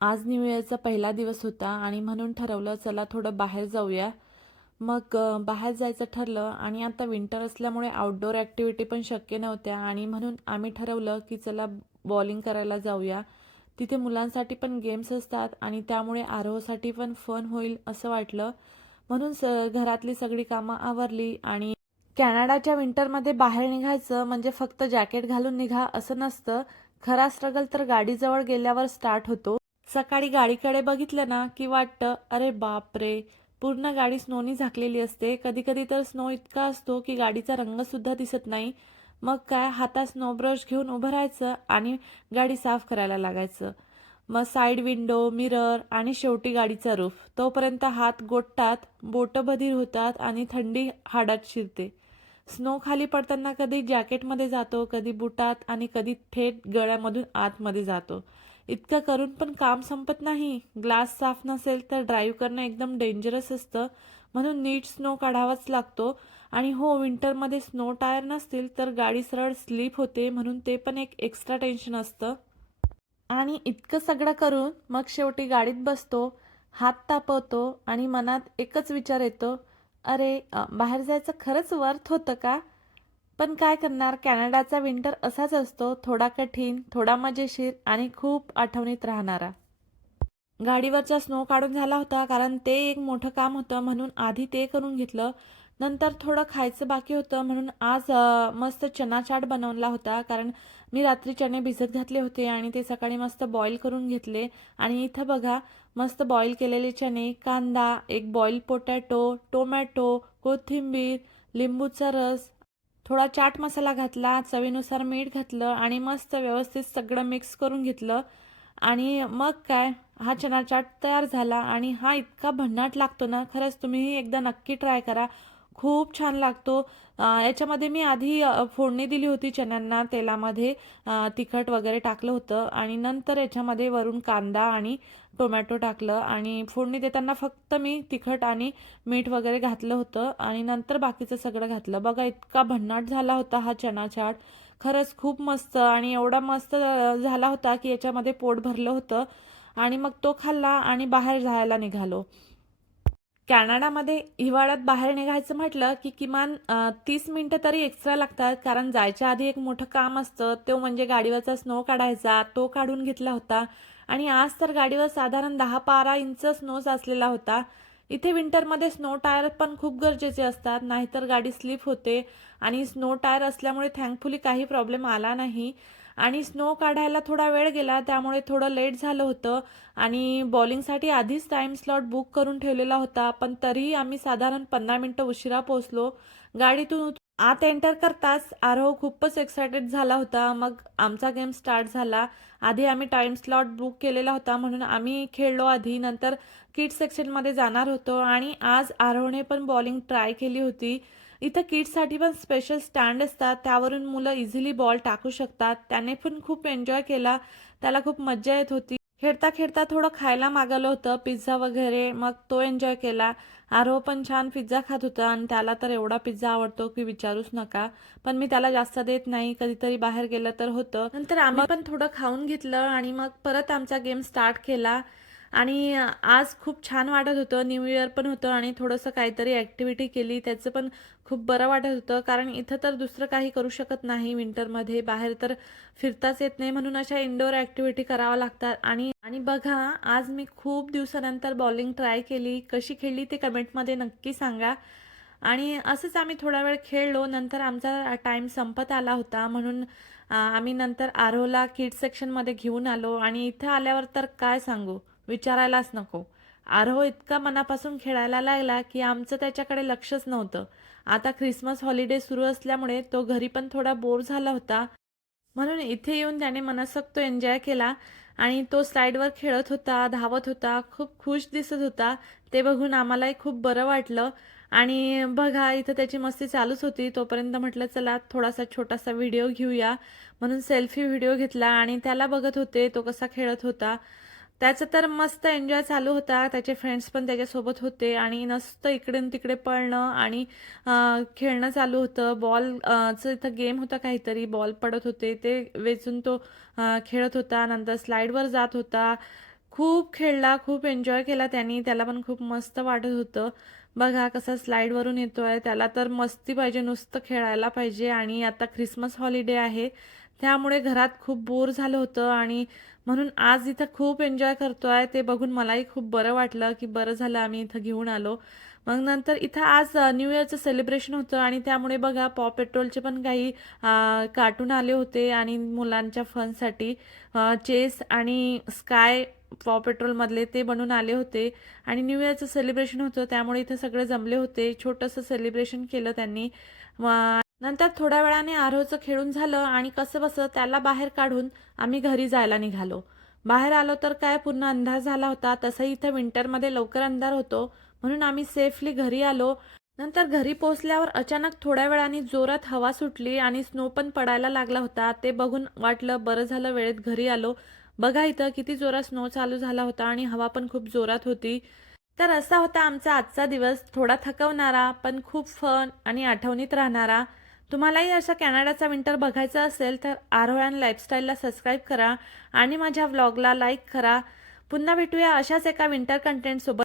आज न्यू इयरचा पहिला दिवस होता आणि म्हणून ठरवलं चला थोडं बाहेर जाऊया. मग बाहेर जायचं ठरलं आणि आता विंटर असल्यामुळे आउटडोअर ॲक्टिव्हिटी पण शक्य नव्हत्या आणि म्हणून आम्ही ठरवलं की चला बॉलिंग करायला जाऊया. तिथे मुलांसाठी पण गेम्स असतात आणि त्यामुळे आरोहसाठी पण फन होईल असं वाटलं. म्हणून घरातली सगळी कामं आवरली आणि कॅनडाच्या विंटरमध्ये बाहेर निघायचं म्हणजे फक्त जॅकेट घालून निघा असं नसतं. खरा स्ट्रगल तर गाडीजवळ गेल्यावर स्टार्ट होतो. सकाळी गाडीकडे बघितलं ना की वाटतं अरे बापरे, पूर्ण गाडी स्नोनी झाकलेली असते. कधी कधी तर स्नो इतका असतो की गाडीचा रंग सुद्धा दिसत नाही. मग काय, हातात स्नो ब्रश घेऊन उभं राहायचं आणि गाडी साफ करायला लागायचं. मग साईड विंडो, मिरर आणि शेवटी गाडीचा रूफ. तोपर्यंत हात गोठतात, बोटं बधीर होतात आणि थंडी हाडात शिरते. स्नो खाली पडताना कधी जॅकेटमध्ये जातो, कधी बुटात आणि कधी थेट गळ्यामधून आतमध्ये जातो. इतकं करून पण काम संपत नाही. ग्लास साफ नसेल तर ड्राईव्ह करणं एकदम डेंजरस असतं. म्हणून नीट स्नो काढावाच लागतो. आणि हो, विंटरमध्ये स्नो टायर नसतील तर गाडी सरळ स्लीप होते, म्हणून ते पण एक एक्स्ट्रा टेन्शन असतं. आणि इतकं सगळं करून मग शेवटी गाडीत बसतो, हात तापवतो आणि मनात एकच विचार येतो, अरे बाहेर जायचं खरंच वर्थ होतं का? पण काय करणार, कॅनडाचा विंटर असाच असतो, थोडा कठीण, थोडा मजेशीर आणि खूप आठवणीत राहणारा. गाडीवरचा स्नो काढून झाला होता, कारण ते एक मोठं काम होतं म्हणून आधी ते करून घेतलं. नंतर थोडं खायचं बाकी होतं म्हणून आज मस्त चना चाट बनवला होता, कारण मी रात्री चणे भिजत घातले होते आणि ते सकाळी मस्त बॉईल करून घेतले. आणि इथं बघा, मस्त बॉईल केलेले चणे, कांदा, एक बॉईल पोटॅटो, टोमॅटो, कोथिंबीर, लिंबूचा रस, थोडा चाट मसाला घातला, चवीनुसार मीठ घातलं आणि मस्त व्यवस्थित सगळं मिक्स करून घेतलं. आणि मग काय, हा चना चाट तयार झाला आणि हा इतका भन्नाट लागतो ना, खरंच तुम्हीही एकदा नक्की ट्राय करा. खूप छान लागतो. याच्यामध्ये मी आधी फोडणी दिली होती चण्यांना तेलामध्ये, तिखट वगैरे टाकलं होतं आणि नंतर याच्यामध्ये वरून कांदा आणि टोमॅटो टाकलं आणि फोडणी देताना फक्त मी तिखट आणि मीठ वगैरे घातलं होतं आणि नंतर बाकीचं सगळं घातलं. बघा, इतका भन्नाट झाला होता हा चना चाट. खरंच खूप मस्त आणि एवढा मस्त झाला होता की याच्यामध्ये पोट भरलं होतं. आणि मग तो खाल्ला आणि बाहेर जायला निघालो. कॅनडामध्ये हिवाळ्यात बाहेर निघायचं म्हटलं की किमान 30 मिनिटं तरी एक्स्ट्रा लागतात, कारण जायच्या आधी एक मोठं काम असतं, तो म्हणजे गाडीवरचा स्नो काढायचा. तो काढून घेतला होता आणि आज तर गाडीवर साधारण 10-12 इंच स्नो साचलेला होता. इथे विंटरमध्ये स्नो टायर पण खूप गरजेचे असतात, नाहीतर गाडी स्लिप होते. आणि स्नो टायर असल्यामुळे थँकफुली काही प्रॉब्लेम आला नाही. आणि स्नो काढायला थोडा वेळ गेला, त्यामुळे थोडं लेट झालं होतं. आणि बॉलिंगसाठी आधीच टाइम स्लॉट बुक करून ठेवलेला होता, पण तरीही आम्ही साधारण 15 मिनिटं उशिरा पोहोचलो. गाडीतून आत एंटर करताच आरोह खूपच एक्सायटेड झाला होता. मग आमचा गेम स्टार्ट झाला. आधी आम्ही टाइम स्लॉट बुक केलेला होता म्हणून आम्ही खेळलो आधी, नंतर किड्स सेक्शनमध्ये जाणार होतो. आणि आज आरोहने पण बॉलिंग ट्राय केली होती. इथं किड्ससाठी पण स्पेशल स्टँड असतात, त्यावरून मुलं इझिली बॉल टाकू शकतात. त्याने पण खूप एन्जॉय केला, त्याला खूप मज्जा येत होती. खेळता खेळता थोडं खायला मागवलं होतं, पिझ्झा वगैरे, मग तो एन्जॉय केला. आरोह पण छान पिझ्झा खात होता आणि त्याला तर एवढा पिझ्झा आवडतो की विचारूच नका. पण मी त्याला जास्त देत नाही, कधीतरी बाहेर गेलं तर होतं. नंतर आम्ही पण थोडं खाऊन घेतलं आणि मग परत आमचा गेम स्टार्ट केला. आणि आज खूप छान वाटत होतं, न्यू इयर पण होतं आणि थोडंसं काहीतरी ॲक्टिव्हिटी केली, त्याचं पण खूप बरं वाटत होतं. कारण इथं तर दुसरं काही करू शकत नाही विंटरमध्ये, बाहेर तर फिरताच येत नाही, म्हणून अशा इंडोर ॲक्टिव्हिटी कराव्या लागतात. आणि आणि बघा, आज मी खूप दिवसानंतर बॉलिंग ट्राय केली. कशी खेळली ते कमेंटमध्ये नक्की सांगा. आणि असंच आम्ही थोडा वेळ खेळलो. नंतर आमचा टाईम संपत आला होता, म्हणून आम्ही नंतर आरोला किड्स सेक्शनमध्ये घेऊन आलो. आणि इथं आल्यावर तर काय सांगू, विचारायलाच नको. आरोह इतका मनापासून खेळायला लागला की आमचं त्याच्याकडे लक्षच नव्हतं. आता ख्रिसमस हॉलिडे सुरू असल्यामुळे तो घरी पण थोडा बोर झाला होता, म्हणून इथे येऊन त्याने मनसोक्त एन्जॉय केला. आणि तो स्लाईडवर खेळत होता, धावत होता, खूप खुश दिसत होता. ते बघून आम्हालाही खूप बरं वाटलं. आणि बघा, इथं त्याची मस्ती चालूच होती. तोपर्यंत म्हटलं चला थोडासा छोटासा व्हिडिओ घेऊया, म्हणून सेल्फी व्हिडिओ घेतला आणि त्याला बघत होते तो कसा खेळत होता. त्याचं तर मस्त एन्जॉय चालू होता. त्याचे फ्रेंड्स पण त्याच्यासोबत होते आणि मस्त इकडून तिकडे पळणं आणि खेळणं चालू होतं. चं इथं गेम होता काहीतरी, बॉल पडत होते ते वेचून तो खेळत होता. नंतर स्लाईडवर जात होता. खूप खेळला, खूप एन्जॉय केला त्यानी. त्याला पण खूप मस्त वाटत होतं. बघा कसा स्लाईडवरून येतोय. त्याला तर मस्ती पाहिजे, नुसतं खेळायला पाहिजे आणि आता ख्रिसमस हॉलिडे आहे. त्यामुळे घरात खूप बोर झालं होतं आणि म्हणून आज इथं खूप एन्जॉय करतोय. ते बघून मलाही खूप बरं वाटलं, की बरं झालं आम्ही इथं घेऊन आलो. मग नंतर इथं आज न्यू इयरचं सेलिब्रेशन होतं आणि त्यामुळे बघा पॉ पेट्रोलचे पण काही कार्टून आले होते आणि मुलांच्या फनसाठी चेस आणि स्काय पॉ पेट्रोलमधले ते बनून आले होते आणि न्यू इयरचं सेलिब्रेशन होतं त्यामुळे इथे सगळे जमले होते. छोटंसं सेलिब्रेशन केलं त्यांनी. नंतर थोड्या वेळाने आरोहचं खेळून झालं आणि कसंबसं त्याला बाहेर काढून आम्ही घरी जायला निघालो. बाहेर आलो तर काय पूर्ण अंधार झाला होता. तसंही इथं विंटरमध्ये लवकर अंधार होतो म्हणून आम्ही सेफली घरी आलो. नंतर घरी पोहोचल्यावर अचानक थोड्या वेळाने जोरात हवा सुटली आणि स्नो पण पडायला लागला होता. ते बघून वाटलं बरं झालं वेळेत घरी आलो. बघा इथं किती जोरात स्नो चालू झाला होता आणि हवा पण खूप जोरात होती. तर असा होता आमचा आजचा दिवस. थोडा थकवणारा पण खूप फन आणि आठवणीत राहणारा. तुम्हालाही असा कॅनडाचा विंटर बघायचा असेल तर आरोह अँड लाईफस्टाईलला सबस्क्राईब करा आणि माझ्या व्लॉगला लाईक करा. पुन्हा भेटूया अशाच एका विंटर कंटेंटसोबत.